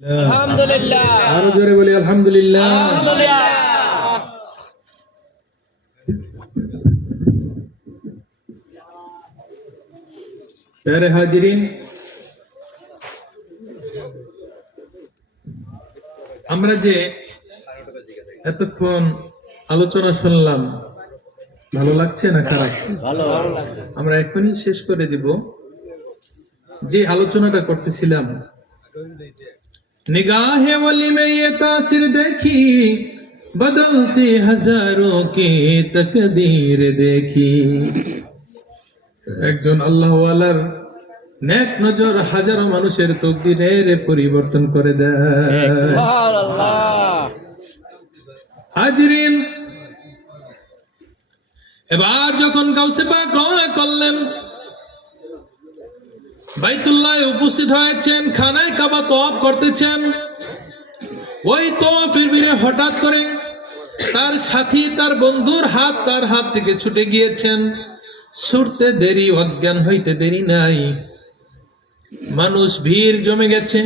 আলহামদুলিল্লাহ। আরো জোরে বলি আলহামদুলিল্লাহ। আলহামদুলিল্লাহ। প্যারে হাজিরিন, আমরা যে এতক্ষণ আলোচনা শুনলাম, ভালো লাগছে না খারাপ? ভালো। আমরা এখনই শেষ করে দিব। যে আলোচনাটা করতেছিলাম, निगाहे वली में ये तासिर देखी, बदलती हजारों की तकदीर देखी। একজন আল্লাহওয়ালার নেক নজর হাজারো মানুষের তকদিরের পরিবর্তন করে দেয়। সুবহানাল্লাহ। হাজিরিন, এবার যখন গাউসে পাক রওনা করলেন, বাইতুল্লাহ উপস্থিত হয়েছেন, খানায় কাবা তওয়াফ করতেছেন। ওই তওয়াফের ভিড়ে হঠাৎ করে তার সাথী, তার বন্ধুর হাত তার হাত থেকে ছুটে গিয়েছেন। ছুটতে দেরি, অজ্ঞান হইতে দেরি নাই। মানুষ ভিড় জমে গেছে।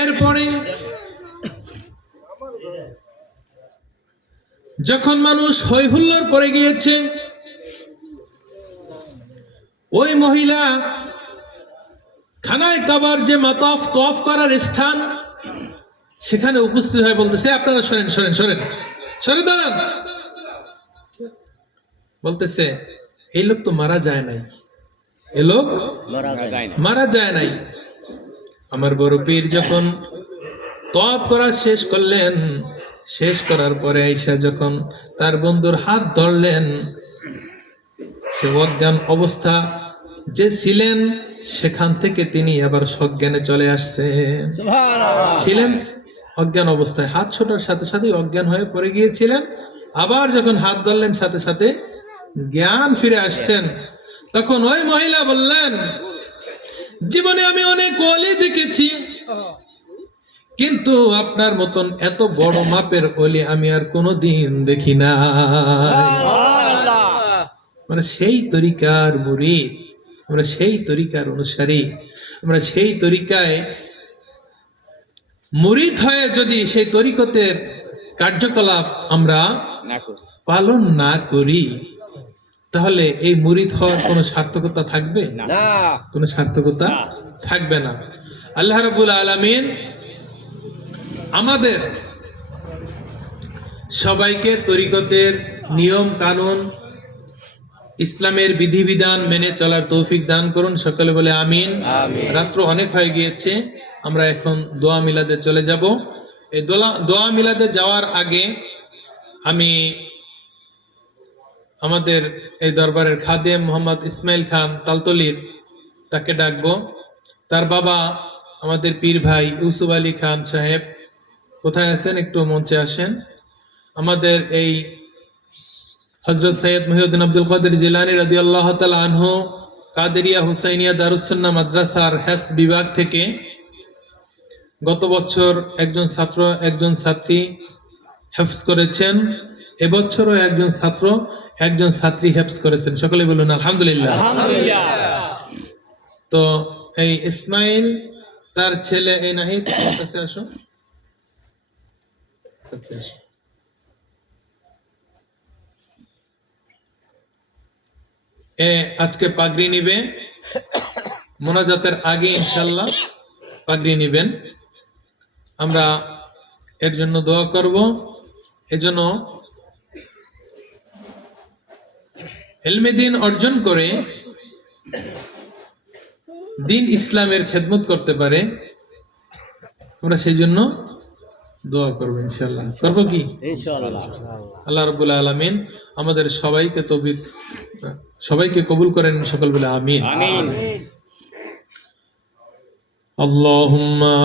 এরপরে যখন মানুষ হই হুল্লোড় পড়ে গিয়েছে, ওই মহিলা খানায় কাবার যে মাতাফ তওয়াফ করার স্থান, সেখানে উপস্থিত হয়ে বলতেছে, আপনারা সরেন সরেন সরেন, সরে দাঁড়ান। বলতেছে, এই লোক তো মারা যায় নাই, এ লোক মারা যায় নাই। আমার বড় পীর যখন তওয়াফ করা শেষ করলেন, শেষ করার পরে আয়েশা যখন তার বন্ধুর হাত ধরলেন, সে অজ্ঞান অবস্থা যে ছিলেন, সেখান থেকে তিনি আবার সজ্ঞানে চলে আসছেন। সুবহানাল্লাহ। ছিলেন অজ্ঞান অবস্থায়, হাত ছোটার সাথে সাথে অজ্ঞান হয়ে পড়ে গিয়েছিলেন। আবার যখন হাত ধরলেন, সাথে সাথে জ্ঞান ফিরে আসছেন। তখন ওই মহিলা বললেন, জীবনে আমি অনেক ওলি দেখেছি, কিন্তু আপনার মতন এত বড় মাপের ওলি আমি আর কোনোদিন দেখি না। সুবহানাল্লাহ। মানে সেই তরিকার মুরিদ, আমরা সেই তরিকার অনুসারী, আমরা সেই তরিকায় মুরিদ হয়ে যদি সেই তরিকতের কার্যকলাপ আমরা পালন না করি, তাহলে এই মুরিদ হওয়ার কোনো সার্থকতা থাকবে না। কোনো সার্থকতা থাকবে না। আল্লাহ রাব্বুল আলামিন আমাদের সবাইকে তরিকতের নিয়ম কানুন, ইসলামের বিধিবিধান মেনে চলার তৌফিক দান করুন। সকলে বলে আমিন। রাত্র অনেক হয়ে গিয়েছে, আমরা এখন দোয়া মিলাদে চলে যাব। এই দোয়া মিলাদে যাওয়ার আগে আমি আমাদের এই দরবারের খাদেম মোহাম্মদ ইসমাইল খান তালতলির, তাকে ডাকবো। তার বাবা আমাদের পীর ভাই ইউসুফ আলী খান সাহেব কোথায় আছেন, একটু মঞ্চে আসেন। আমাদের এই হযরত সৈয়দ মহিউদ্দিন আব্দুল কাদের জিলানী রাদিয়াল্লাহু তাআলা আনহু কাদেরিয়া হুসাইনিয়া দারুস সুন্নাহ মাদ্রাসার হেফজ বিভাগ থেকে গত বছর একজন ছাত্র একজন ছাত্রী হেফজ করেছেন, এবছরও একজন ছাত্র একজন ছাত্রী হেফজ করেছেন। সকলে বলুন আলহামদুলিল্লাহ। আলহামদুলিল্লাহ। তো এই ইসমাইল, তার ছেলে এই নাহিদ, কাছে আসো, কাছে আসো। আজকে পাগড়ি নিবে, মোনাজাতের আগে ইনশাল্লাহ পাগড়ি নিবেন। আমরা এর জন্য দোয়া করব। এজন্য ইলমে দ্বীন অর্জন করে দ্বীন ইসলামের খেদমত করতে পারে, আমরা সেই জন্য দোয়া করব ইনশাআল্লাহ। করব কি ইনশাআল্লাহ। আল্লাহ রাব্বুল আলামিন আমাদের সবাইকে তৌফিক, সবাইকে কবুল করেন। সকল বলে আমিন। আমিন। আল্লাহুম্মা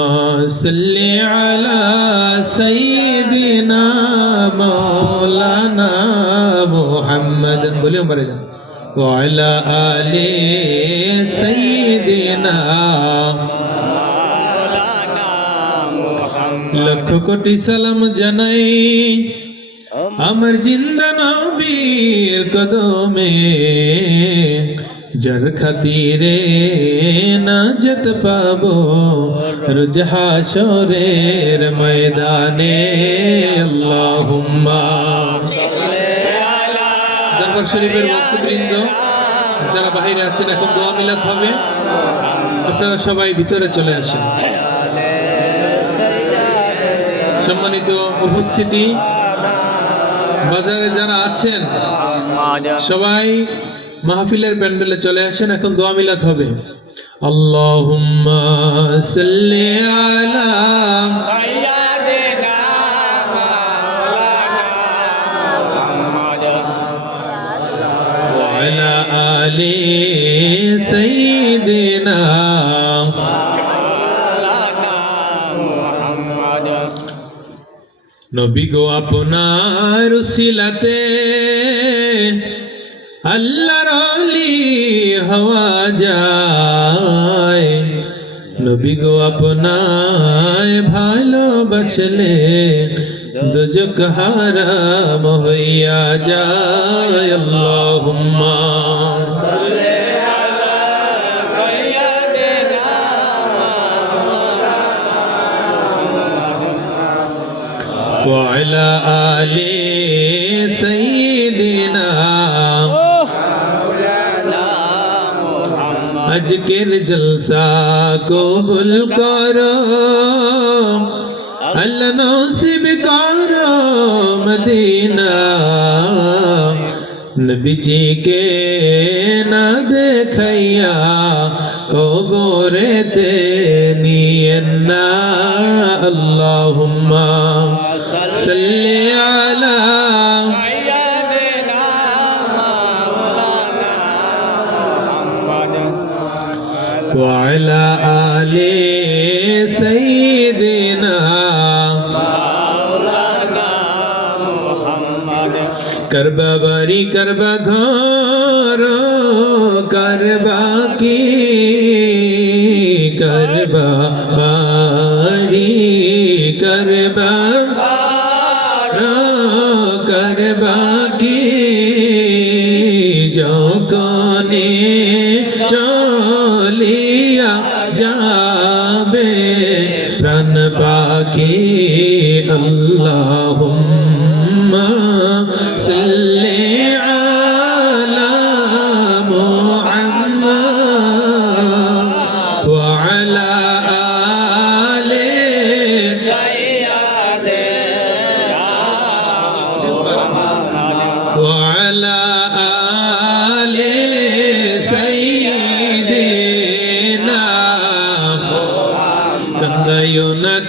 সাল্লি আলা সাইয়্যিদিনা মাওলানা মুহাম্মদ, বলিও পারে যান, ওয়া আলা আলি সাইয়্যিদিনা লক্ষ কোটি সালাম জানাই আমার জিন্দা নবীর কদমে যার খাতিরে নাজাত পাবো রোজ হাশরের ময়দানে আল্লাহুম্মা দরবার শরীফের ভক্তবৃন্দ যারা বাইরে আছেন এখন দোয়া মিলাদ হবে আপনারা সবাই ভিতরে চলে আসেন সম্মানিত উপস্থিতি বাজারে যারা আছেন সবাই মাহফিলের প্যান্ডেলে চলে আসেন এখন দোয়া মিলাদ হবে আল্লাহুম্মা সাল্লি আলা ওয়া আলা আলি সাইয়্যিদিনা নবী গো আপনার উসিলাতে আল্লাহর ওলি হওয়া যায় নবী গো আপনায় ভালোবাসলে দুজক হারাম হইয়া যায় আল্লাহুম্মা وعلى آل سيدنا আজকের জলসা কবুল করো আল্লাহ নসিব করো মদিনা নবীজিকে না দেখাইয়া কবরেতে নিয়েন না আল্লাহুম্মা সাল্লি আলা ওয়া আলা আলি সাইয়্যিদিনা করবা বাড়ি করবা ঘর করবা কি করবা বাড়ি করবা করবা কি যখনে চলিয়া যাবে প্রাণ পাখি আল্লাহুম্মা সাল্লি আলা মুহাম্মাদ ওয়া আলা আলি وعلى آل سيدنا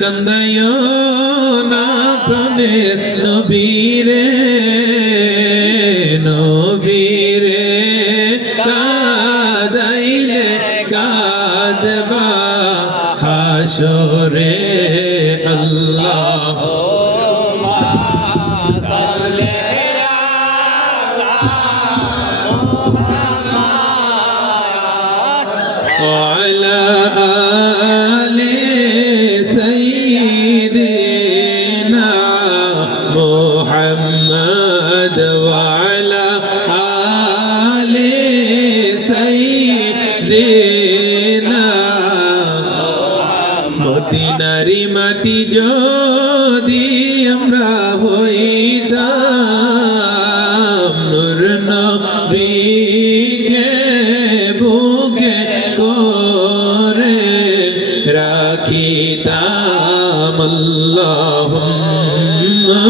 কান্দায়ো না প্রাণের নবীরে কাদাইলে কাদবা হাসরে আল্লাহ وعلى آل سيدنا محمد وعلى آل سيدنا মদিনারি মাটি যদি আমরা হইতাম নূর নবীকে বুকে করে রাখিতাম আল্লাহুম্মা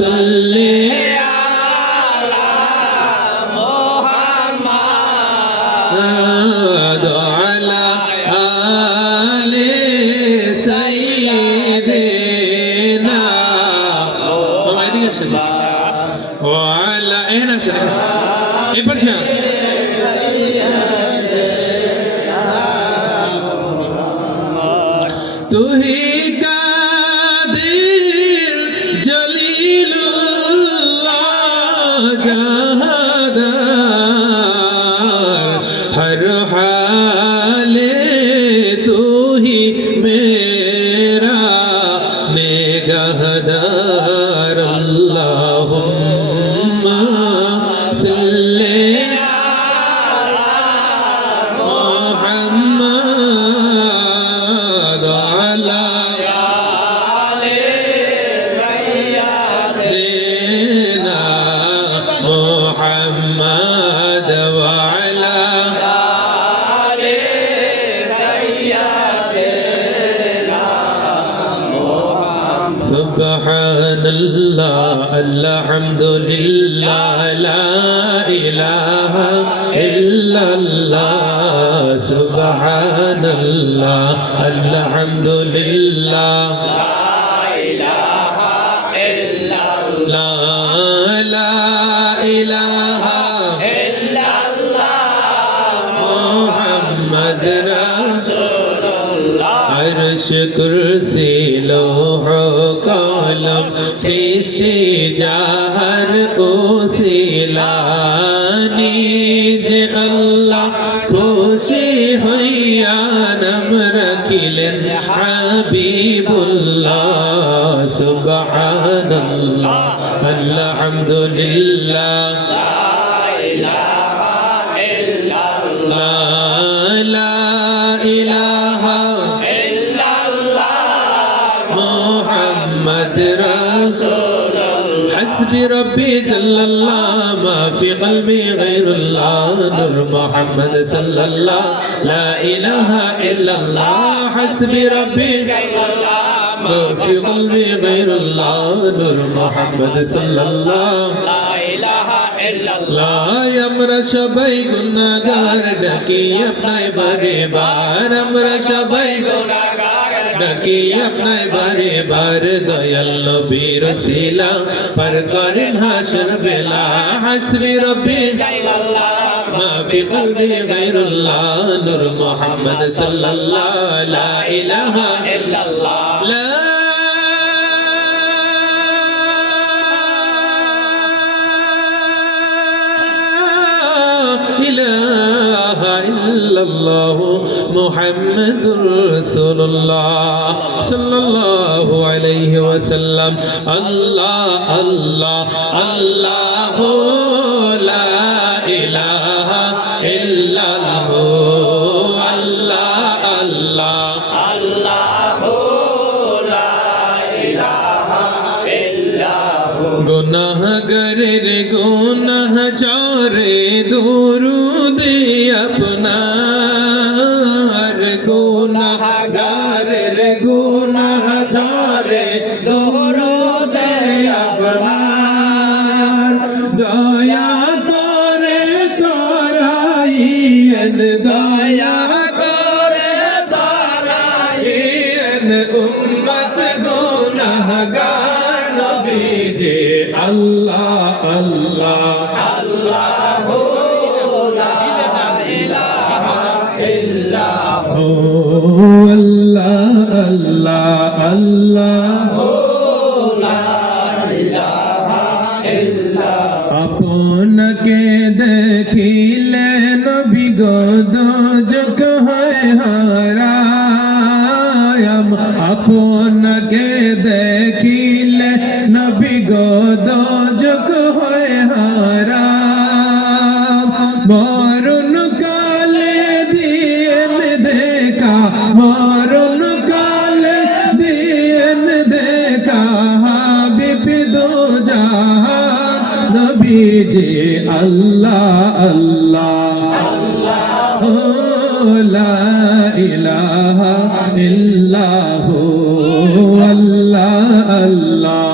সাল্লি আলা আলি সাইয়্যিদিনা এদিকে আসেন ওয়ালা এখানে আসেন এরপর তুহি কাদের জলিলুল্লাহ জাহাদার হর হালে তুহি মেরা আলা سيدنا محمد وعلى سبحان الله الحمد لله لا إله إلا الله سبحان الله الحمد لله لا إله إلا محمد رسول अर्श कुर्सी लोह कलम सृष्टि जाहर ओसिलानी जे अल्लाह खुशी हইয়া নাম রাখিলেন হাবিবুল্লাহ সুবহানাল্লাহ আলহামদুলিল্লাহ লা ইলাহা محمد رسول حسبي ربي جل الله ما في قلبي غير الله نور محمد صلى الله لا إله إلا الله حسبي ربي جل الله ما في قلبي غير الله نور محمد صلى الله لا إله إلا الله আমরা সবাই গুনাহগার ডাকি আপনায় বারে বার আমরা সবাই গুনাহগার ডাকি আপনায় বারে বার দয়াল নবীর ওসিলা পার করেন হাসর বেলা হাসবি রব্বি জাল্লাল্লাহ মা ফি কলবি গায়রুল্লাহ নূর মুহাম্মদ সাল্লাল্লাহ লা ইলাহা ইল্লাল্লাহ লা إله إلا الله محمد رسول الله صلى الله عليه وسلم الله الله الله لا إله إلا الله الله الله الله لا إله إلا هو গুনাহগারের গুনাহ ঝরে দুরুদে আপনার গুনাহগারের গুনাহ ঝরে দুরুদে আপনার দয়া করে তরাইয়েন দয়া করে তরাইয়েন উম্মত গুনাহগার নবীজি আল্লাহ আল্লাহ আল্লাহ লা ইলাহা ইল্লাল্লাহ আল্লাহ আল্লাহ আল্লাহ লা ইলাহা ইল্লাল্লাহ আপনাকে দেখিলে নবী গো দোজখ হয় হারাম আপনাকে দেখিলে নবী গো দোজখ হয় হারাম মরণ কালে দিয়েন দেখা মরণ কালে দিয়েন দেখা হাবিব দো জাহান নবীজি আল্লাহ আল্লাহ আল্লাহ লা ইলাহা ইল্লাহু আল্লাহ আল্লাহ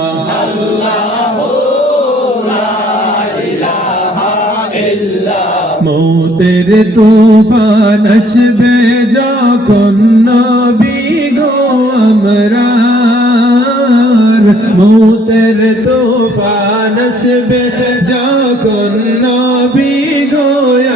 মৌতের তুফান আসবে যখন নবী গো আমরার মৌতের তুফান আসবে যখন নবী গো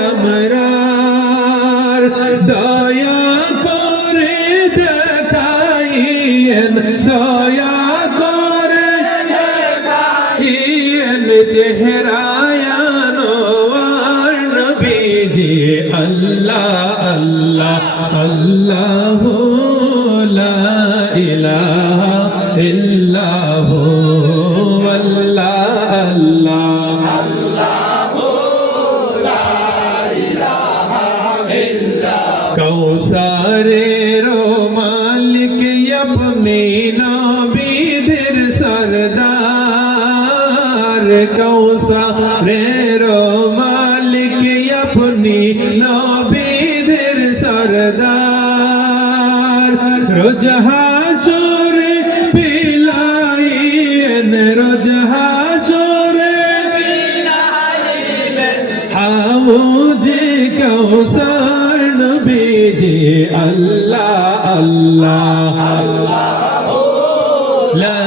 আমরার দয়া করে দেখাইয়েন দয়া করে দেখাইয়েন চেহারায়ানো আল্লাহ আল্লাহ আল্লাহ লা ইলাহা ইল্লাহু আল্লাহ আল্লাহ আল্লাহ লা ইলাহা ইল্লাল্লাহ কাউসারের মালিক अपने नबीদের सरदार कौसरेरो मालिक अपने नबीদের सरदार रोज हाशरे पिलाइन रोज हाशरे हाउजे कौसर नबीजी अल्लाह अल्लाह ला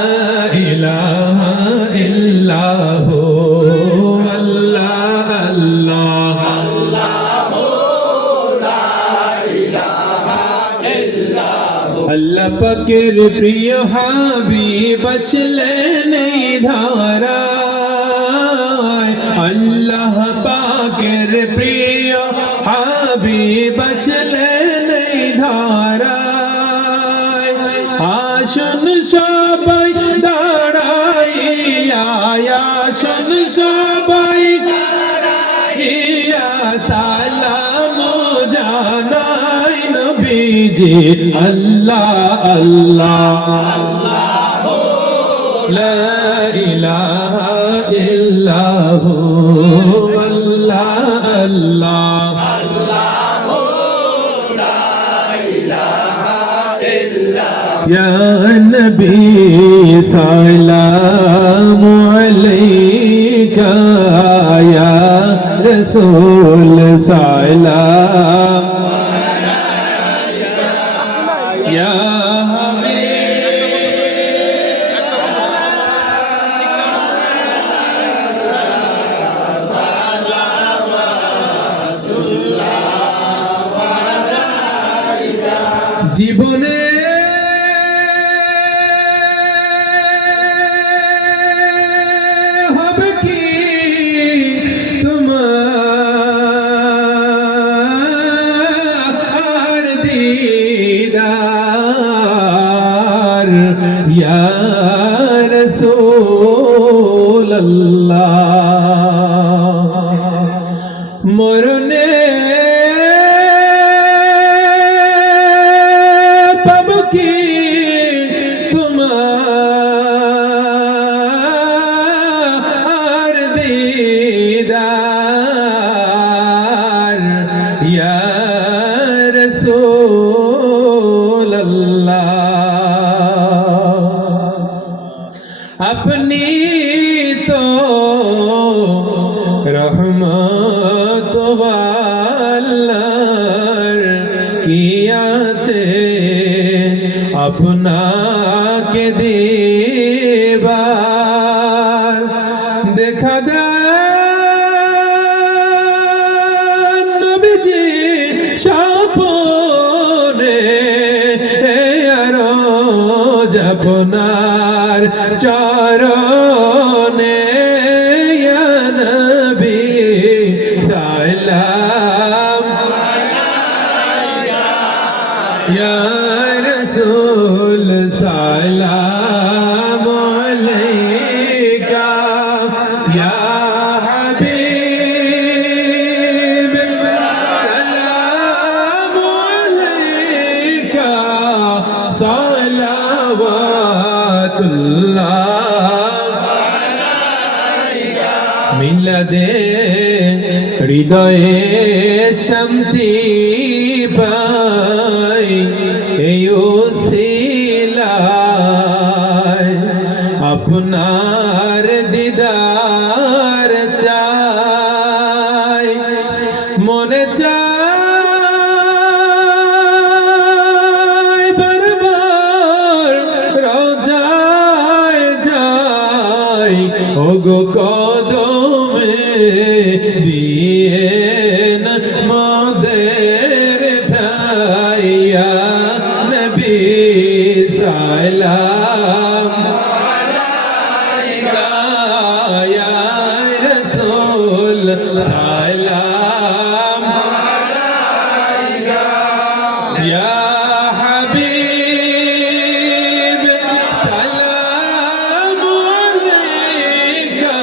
इलाहा इल्लाहु अल्लाह अल्लाह अल्लाह पाकेर प्रिय हाबीब আসলেন এই ধারায় अल्लाह पाकेर प्रिय हाबीब আসলেন এই ধারায় আসুন সবাই দাঁড়াইয়া আসুন সবাই দাঁড়াইয়া সালাম জানাই নবীজি আল্লাহ আল্লাহ লা ইলাহা ইল্লাহু আল্লাহ আল্লাহ يا نبي سلام عليك يا رسول سلام يا জীবনে হবে কি তোমার দিদার ইয়া রাসূলুল্লাহ মরণে কি তোমার দিদার ইয়া রাসূলুল্লাহ আপনি তো রহমত ওয়ালার কি আছে আপনাকে দেবার দেখা দেন নবীজি স্বপ্নে রোজ আপনার চরণে ইয়া নবী সালাম ইয়া رسول سلام عليك يا حبيب سلام عليك صلوات الله মিলাদে হৃদয়ে শান্তি পাই এই উসিলায় আপনার দিদার চাই মনে চাই বারবার রোজায় যাই ওগো কদমে দিয়েন মোদের ঠাইয়া নবী সালাম আলাইকা ইয়া রাসূল সালাম আলাইকা ইয়া হাবিব সালাম আলাইকা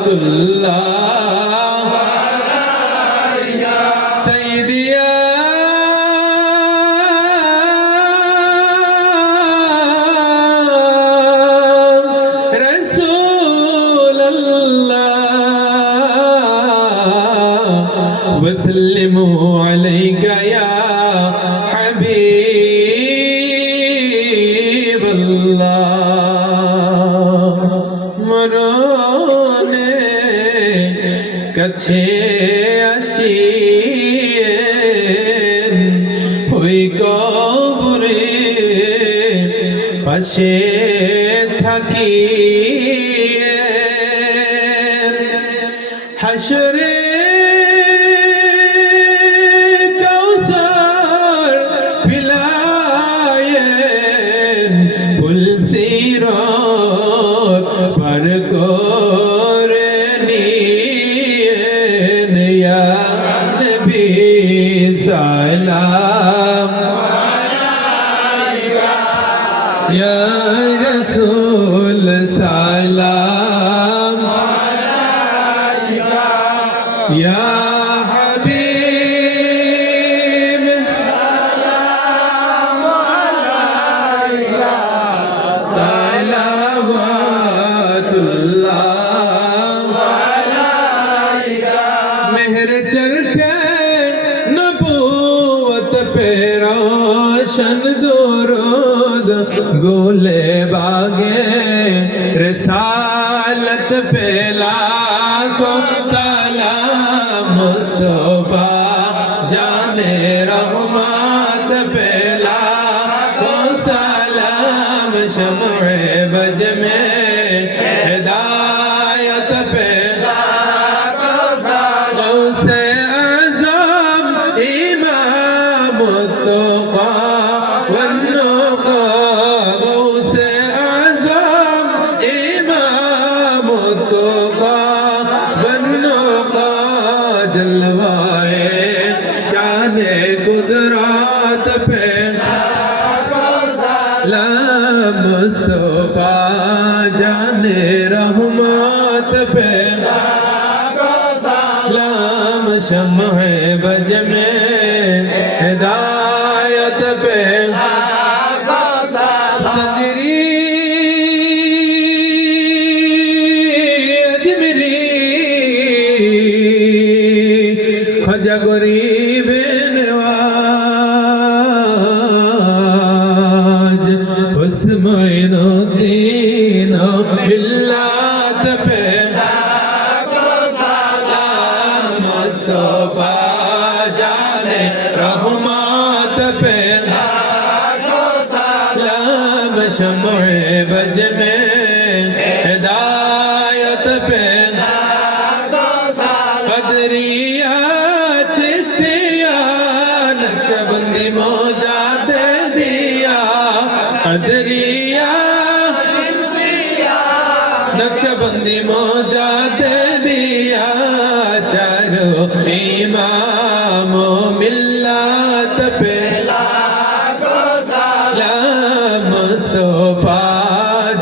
সালাওয়াতুল্লাহ سيدي يا কাছে আসিয়েন ওই কবরে পাশে থাকিয়েন হাসরে কাউসার পিলায়েন পুলসিরাত পার করে নিয়েন ইয়া নবী সালাম আলাইকা ইয়া রাসূল সালাম আলাইকা ইয়া হাবিব সালাম আলাইকা সালাওয়াতুল্লাহ আলাইকা মেহর চরখে नबूवत पे रोशन दुरूद गोले बागे रिसालत पे लाखों सलाम मुस्तफा जाने रहमत पे लाखों सलाम शम्ए बज में हिदायत पे गौसे आज़म इमाम التقى والنقى غوث आज़म इमाम التقى والنقى जलवाए शान कुदरत पे ला मुस्तफा जाने रहमत पे सलाम शम्ए बज में हिदायत पे सजरी अजमरी ख्वाजा गरीब नवाज हुस्मैनुद्दीन मिल्लत पे मुस्तफा जाने रहमत पे सलाम शम्ए बज में हिदायत पे कदरिया चिश्तिया नक्शबंदी मौजा दे दिया कदरिया नक्शबंदी मौजा दे दिया चारों इमामों मिल्लत पे सलाम मुस्तफा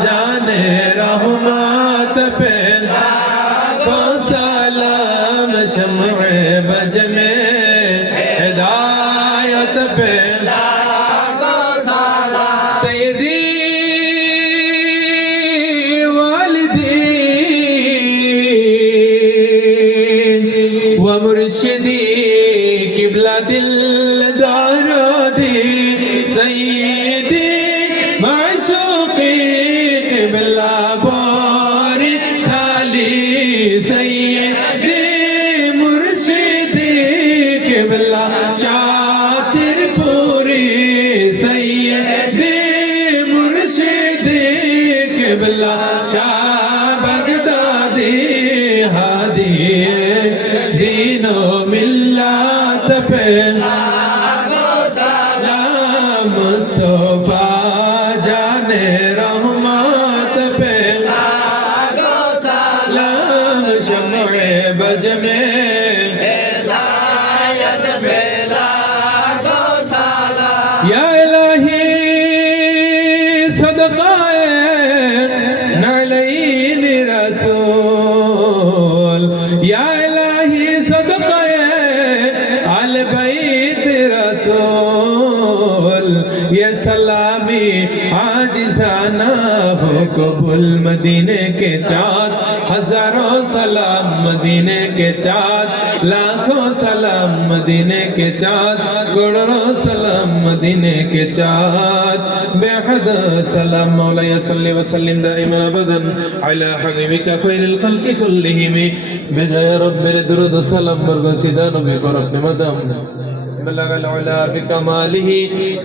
जाने रहमत पे सलाम शम्ए बज में हिदायत पे सैयदी वालिदी व मुर्शिदी किबला दिल दारोदी सैयदी माशूक़ी किबला बारी साली सैयदी मुर्शिदी किबला शातिर पूरी सैयदी मुर्शिदी किबला शाह बगदादी हादी दीनो मिल्लत पे सलाम मुस्तफा जाने रहमत पे सलाम शम्ए बज में या इलाही सदक़ाए नलईन रसूल या इलाही सदक़ाए अल बैत रसूल ये सलामी आजिज़ाना हो कबूल मदीने के चाँद हजारों सलाम मदीने के चाँद, लाखों सलाम मदीने के चाँद, करोड़ों सलाम मदीने के चाँद, बेहद सलाम मौलाया सल्ली व सल्लिम दाइमन अबदन अला हबीबिका खैरिल खल्क़ि कुल्लिहिम बेजाय रब्बिर दुरूद सलाम बरगसिदा नबी को रखने मदम بلغ العلا بكماله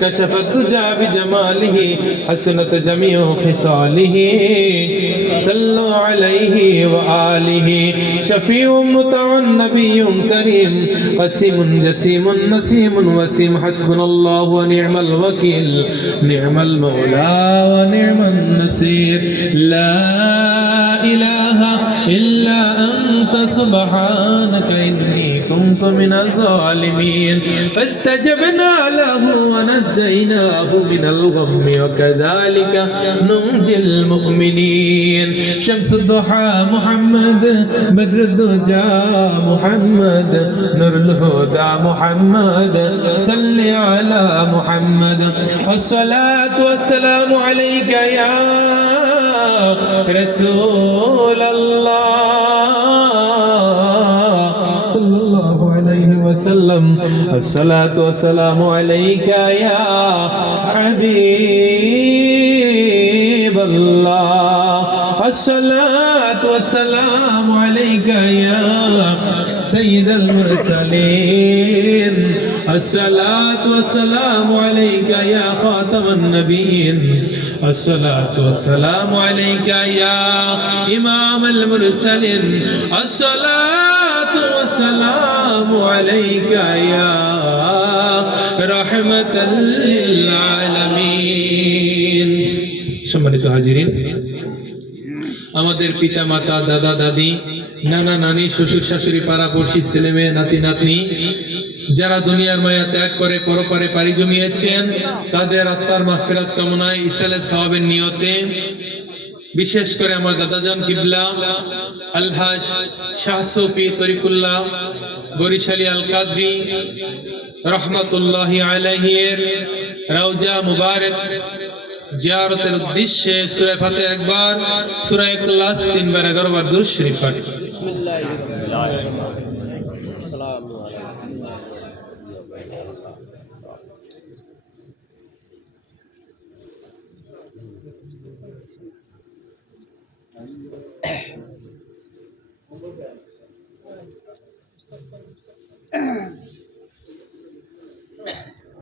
كشف الدجى بجماله حسنت جميع خصاله صلوا عليه وآله شفيع مطاع نبي كريم قسيم جسيم نسيم وسيم حسبنا الله ونعم الوكيل نعم المولى ونعم النصير لا إله إلا أنت سبحانك إني كنت من الظالمين فاستجبنا له ونجيناه من الغم وكذلك ننجي المؤمنين شمس الضحى محمد بدر الدجى محمد نور الهدى محمد صل على محمد الصلاة والسلام عليك يا رسول الله صلى الله عليه وسلم الصلاة والسلام عليك يا حبيب الله الصلاة والسلام عليك يا سيد المرسلين الصلاة والسلام عليك يا خاتم النبيين الصلاة والسلام عليك يا إمام المرسلين الصلاة والسلام عليك يا رحمة للعالمين সম্মানিত হাজিরিন আমাদের পিতা মাতা দাদা দাদি নানা নানি শ্বশুর শাশুড়ি পাড়া পড়শি ছেলে মেয়ে নাতি নাতনি যারা দুনিয়ার মায়া ত্যাগ করে পরপারে পাড়ি জমিয়েছেন তাদের আত্মার মাগফিরাত কামনায় ইসালে সওয়াবের নিয়তে বিশেষ করে আমার দাদাজান কিবলা আলহাজ শাহ সুফি তরিকুল্লাহ বরিশালী আল কাদরি রহমাতুল্লাহি আলাইহির রওজা মুবারক জিয়ারতের উদ্দেশ্যে সূরা ফাতিহা একবার সূরা ইখলাস 3 বার 11 বার দুরূদ শরীফ পাঠ বিসমিল্লাহির